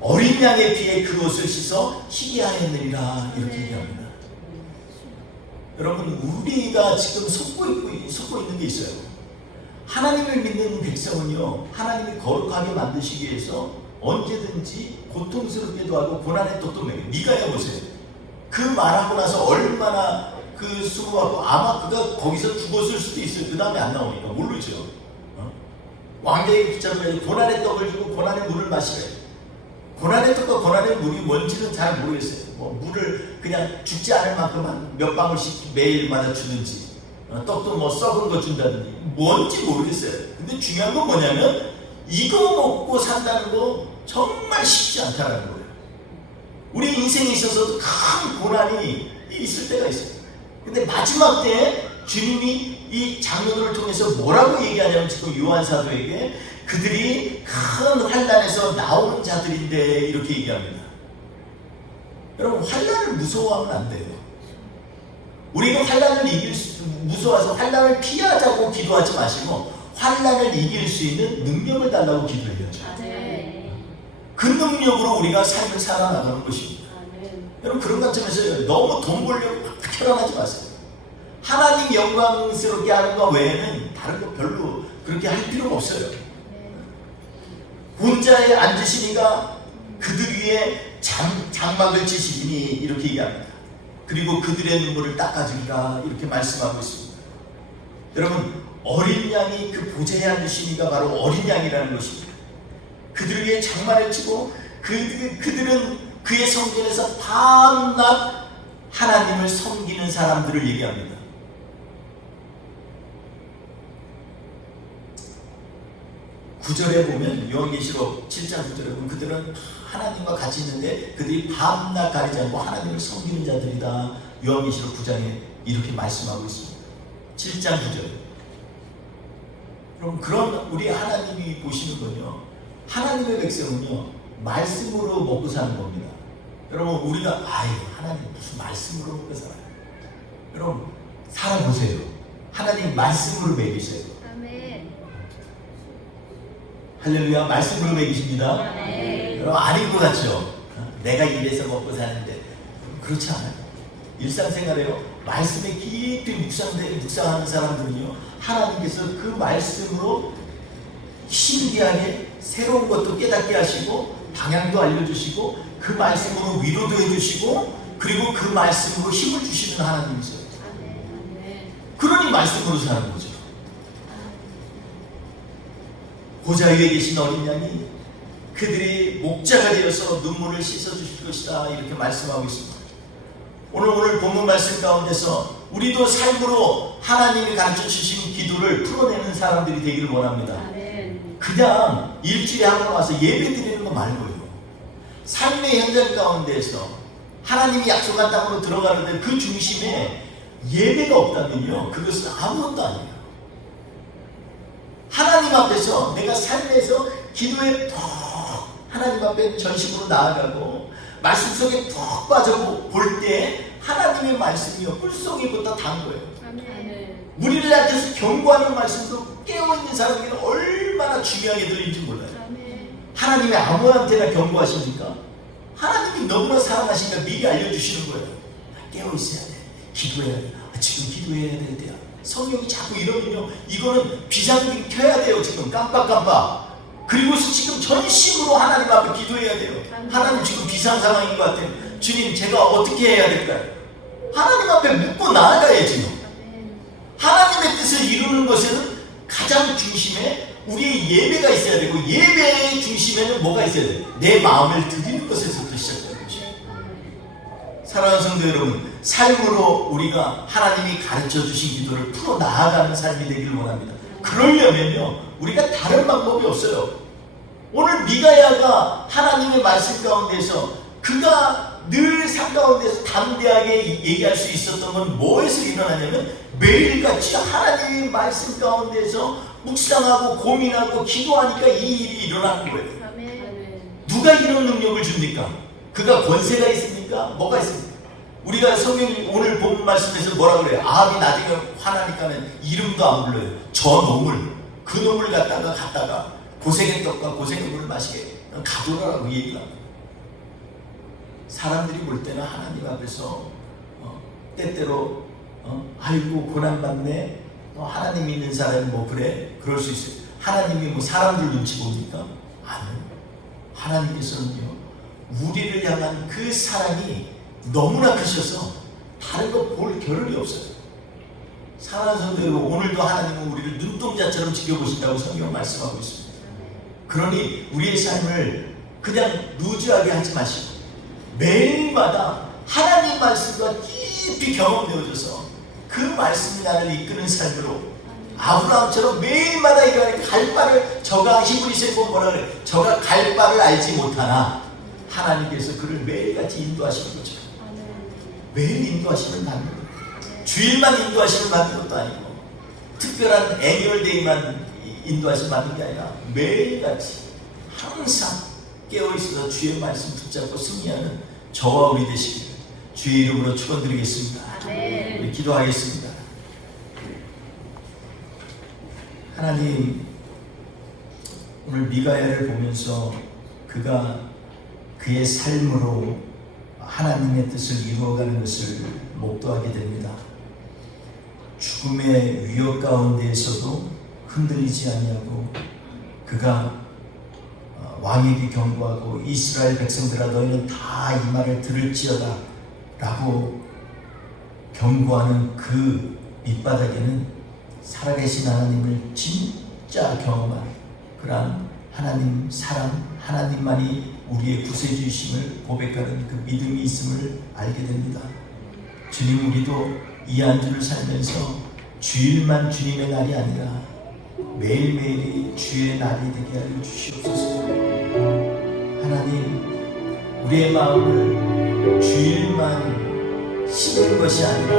어린 양의 피에 그 옷을 씻어 희게 하였느니라 이렇게 얘기합니다. 여러분 우리가 지금 속고 있는 게 있어요. 하나님을 믿는 백성은요 하나님이 거룩하게 만드시기 위해서 언제든지 고통스럽게도 하고 고난의 떡도 먹여요. 미가야 보세요. 그 말하고 나서 얼마나 그 수고하고 아마 그가 거기서 죽었을 수도 있어요. 그 다음에 안 나오니까 모르죠. 왕자에게 붙잡아서 고난의 떡을 주고 고난의 물을 마시래요. 고난의 떡과 고난의 물이 뭔지는 잘 모르겠어요. 뭐 물을 그냥 죽지 않을 만큼 한 몇 방울씩 매일마다 주는지 떡도 뭐 썩은 거 준다든지 뭔지 모르겠어요. 근데 중요한 건 뭐냐면 이거 먹고 산다는 거 정말 쉽지 않다는 거예요. 우리 인생에 있어서도 큰 고난이 있을 때가 있어요. 근데 마지막 때에 주님이 이 장로들을 통해서 뭐라고 얘기하냐면 지금 요한 사도에게 그들이 큰 환난에서 나오는 자들인데 이렇게 얘기합니다. 여러분 환난을 무서워하면 안 돼요. 우리가 환난을 무서워서 환난을 피하자고 기도하지 마시고 환난을 이길 수 있는 능력을 달라고 기도해야죠. 그 능력으로 우리가 삶을 살아나가는 것입니다. 여러분 그런 관점에서 너무 돈 벌려고 켜란하지 마세요. 하나님 영광스럽게 하는 것 외에는 다른 거 별로 그렇게 할 필요가 없어요. 혼자에 앉으시니까 그들 위에 장막을 치시니 이렇게 얘기합니다. 그리고 그들의 눈물을 닦아주리라 이렇게 말씀하고 있습니다. 여러분, 어린 양이 그 보좌에 앉으시니까 바로 어린 양이라는 것입니다. 그들 위에 장막을 치고 그들은 그의 성전에서 밤낮 하나님을 섬기는 사람들을 얘기합니다. 구절에 보면 요한계시록 7장 9절에 보면 그들은 하나님과 같이 있는데 그들이 밤낮 가리지 않고 하나님을 섬기는 자들이다. 요한계시록 9장에 이렇게 말씀하고 있습니다. 7장 9절. 그럼 그런 우리 하나님이 보시는 건요, 하나님의 백성은요 말씀으로 먹고 사는 겁니다. 여러분, 우리가 하나님 무슨 말씀으로 먹고 살아요? 여러분, 살아보세요. 하나님 말씀으로 먹이세요. 아멘. 할렐루야. 말씀으로 먹이십니다. 네. 여러분, 아닌 것 같죠? 내가 입에서 먹고 사는데. 그렇지 않아요. 일상생활에요, 말씀에 깊이 묵상하는 사람들은요, 하나님께서 그 말씀으로 신기하게 새로운 것도 깨닫게 하시고 방향도 알려주시고 그 말씀으로 위로도 해주시고 그리고 그 말씀으로 힘을 주시는 하나님이세요. 그러니 말씀으로 사는 거죠. 보좌 위에 계신 어린 양이 그들이 목자가 되어서 눈물을 씻어주실 것이다 이렇게 말씀하고 있습니다. 오늘 본문 말씀 가운데서 우리도 삶으로 하나님이 가르쳐 주신 기도를 풀어내는 사람들이 되기를 원합니다. 그냥 일주일에 한 번 와서 예배 드리는 거 말고요, 삶의 현장 가운데서 하나님이 약속한 땅으로 들어가는데 그 중심에 예배가 없다면요, 그것은 아무것도 아니에요. 하나님 앞에서 내가 삶에서 기도에 푹 하나님 앞에 전심으로 나아가고 말씀 속에 푹 빠져 볼 때 하나님의 말씀이요 꿀송이부터 단 거예요. 우리를 향해서 경고하는 말씀도 깨어있는 사람에게는 얼마나 중요하게 들리는지 몰라요. 하나님이 아무한테나 경고하십니까? 하나님이 너무나 사랑하시니까 미리 알려주시는 거예요. 깨어있어야 돼. 기도해야 돼. 지금 기도해야 될 때야. 성령이 자꾸 이러면요, 이거는 비상등 켜야 돼요. 지금 깜빡깜빡. 그리고서 지금 전심으로 하나님 앞에 기도해야 돼요. 하나님 지금 비상 상황인 것 같아요. 주님, 제가 어떻게 해야 될까요? 하나님 앞에 묻고 나아가야지요. 하나님의 뜻을 이루는 것에는 가장 중심에 우리의 예배가 있어야 되고, 예배의 중심에는 뭐가 있어야 돼요? 내 마음을 드리는 것에서부터 시작되는 것이에요. 사랑하는 성도 여러분, 삶으로 우리가 하나님이 가르쳐 주신 기도를 풀어 나아가는 삶이 되기를 원합니다. 그러려면요, 우리가 다른 방법이 없어요. 오늘 미가야가 하나님의 말씀 가운데서 그가 늘 삶 가운데서 담대하게 얘기할 수 있었던 건 뭐에서 일어나냐면, 매일같이 하나님의 말씀 가운데서 묵상하고 고민하고 기도하니까 이 일이 일어나는 거예요. 누가 이런 능력을 줍니까? 그가 권세가 있습니까? 뭐가 있습니까? 우리가 성경이 오늘 본 말씀에서 뭐라 그래요? 아합이 나중에 화나니까는 이름도 안 불러요. 저 놈을, 그 놈을 갖다가 고생의 떡과 고생의 물을 마시게 가둬라라고 얘기를 합니다. 사람들이 볼 때는 하나님 앞에서 때때로 아이고 고난받네, 하나님 믿는 사람이 뭐 그래, 그럴 수 있어요. 하나님이 뭐 사람들 눈치 봅니까? 아니요. 하나님께서는요, 우리를 향한 그 사랑이 너무나 크셔서 다른 거 볼 겨를이 없어요. 사랑하는 성도 여러분, 오늘도 하나님은 우리를 눈동자처럼 지켜보신다고 성경 말씀하고 있습니다. 그러니 우리의 삶을 그냥 루즈하게 하지 마시고 매일마다 하나님 말씀과 깊이 경험되어져서 그 말씀이 나를 이끄는 삶으로 아브라함처럼 매일마다 일어나는 갈 바를, 저가 히브리서에 보면 뭐라 그래? 저가 갈 바를 알지 못하나 하나님께서 그를 매일같이 인도하시는 거죠. 매일 인도하시면 받는 거예요. 주일만 인도하시면 받는 것도 아니고 특별한 애니얼데이만 인도하시면 받는 게 아니라 매일같이 항상 깨어있어서 주의 말씀 붙잡고 승리하는 저와 우리 되시기를 주의 이름으로 축원드리겠습니다. 우리 기도하겠습니다. 하나님, 오늘 미가야를 보면서 그가 그의 삶으로 하나님의 뜻을 이루어가는 것을 목도하게 됩니다. 죽음의 위협 가운데에서도 흔들리지 아니하고 그가 왕에게 경고하고 이스라엘 백성들아 너희는 다 이 말을 들을지어다 라고 경고하는 그 밑바닥에는 살아계신 하나님을 진짜 경험한 그러한 하나님 사랑, 하나님만이 우리의 구세주이심을 고백하는 그 믿음이 있음을 알게 됩니다. 주님, 우리도 이 한 주를 살면서 주일만 주님의 날이 아니라 매일매일이 주의 날이 되게 하여 주시옵소서. 하나님, 우리의 마음을 주일만 씻는 것이 아니라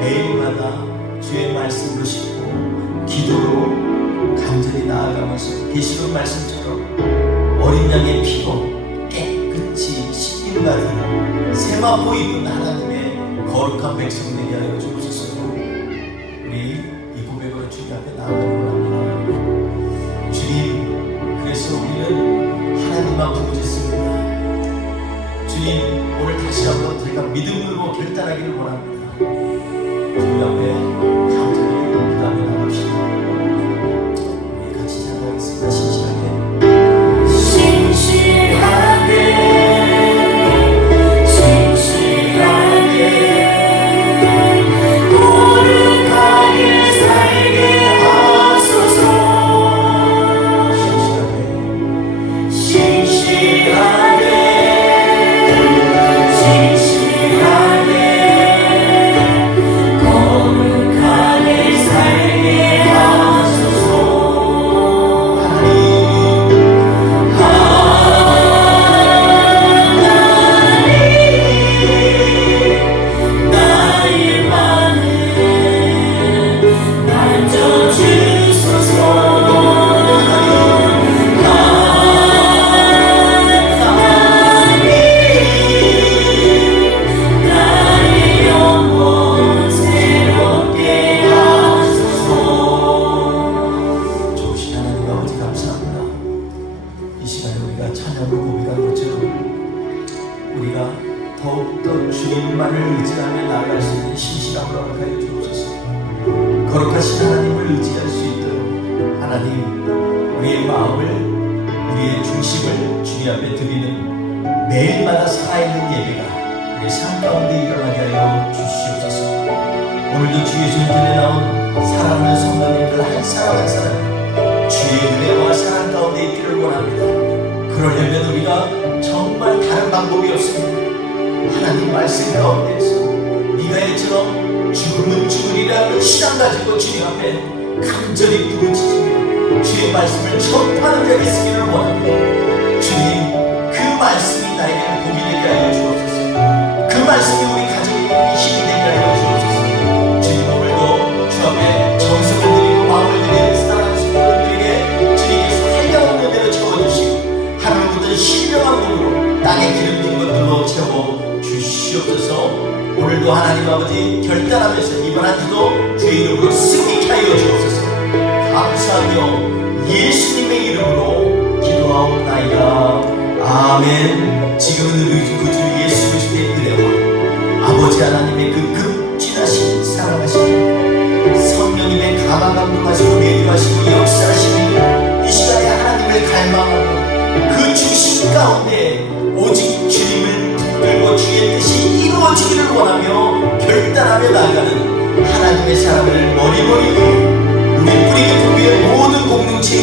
매일마다 주의 말씀으로 씻고 기도로 간절히 나아가면서 계시록 말씀처럼 어린 양의 피로 깨끗이 씻김 받은 세마포 입은 하나님의 거룩한 백성 되게 하여 주옵소서. 우리 이 고백으로 주님 앞에 나아가기 원합니다. 주님, 그래서 우리는 하나님만 부르짖습니다. 주님, 오늘 다시 한번 저희가 믿음으로 결단하기를 원합니다. 주님 앞에 감사히 기도하며 나갑시다. 우리 같이 찬양하겠습니다. 더욱더 주님만을 의지하며 나아갈 수 있는 신실함을 허락하여 주옵소서. 거룩하신 하나님을 의지할 수 있도록 하나님, 우리의 마음을, 우리의 중심을 주님 앞에 드리는 매일마다 살아있는 예배가 우리의 삶 가운데 일어나게 하여 주시옵소서. 오늘도 주의 존전에 나온 사랑하는 성도님들 한 사람 한 사람 주의 은혜와 사랑 가운데 있기를 원합니다. 그러려면 우리가 정말 다른 방법이 없습니다. 하나님 말씀 가운데에서 미가엘처럼 죽음은 죽으리라는 신앙 가지고 주님 앞에 간절히 부르짖으며 주의 말씀을 전파하는 자가 있으기를 원합니다. 주님, 그 말씀이 나에게 복이 되게 하여 주옵소서. 그 말씀이 우리 가정에 힘이 되게 하여 주옵소서. 주님, 오늘도 주 앞에 정성을 드리고 마음을 드리는 사랑하는 성도들에게 주님께서 한량없는 대로 채워주시고 하늘부터 신령한 몸으로 땅에 기름진 것들로 채워 주시옵소서. 오늘도 하나님 아버지 결단하면서 이번 한 주도 주의 이름으로 승리케 하여 주옵소서. 감사하며 예수님의 이름으로 기도하옵나이다. 아멘. 지금은 우리 구주 예수 그리스도의 은혜와 아버지 하나님의 그 극진하신 사랑하신 성령님의 감화감동하시고 내주하시고 역사하시니 이 시간에 하나님을 갈망하고 그 중심 가운데 오직 주님을 붙들고 주의 뜻이 이루어지기를 원하며 결단하며 나아가는 하나님의 사람을 머리머리 위에 우리 뿌리 깊은 위의 모든 공동체에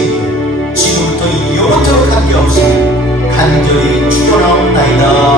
지금부터 영원토록 관계없이 간절히 축원하옵나이다.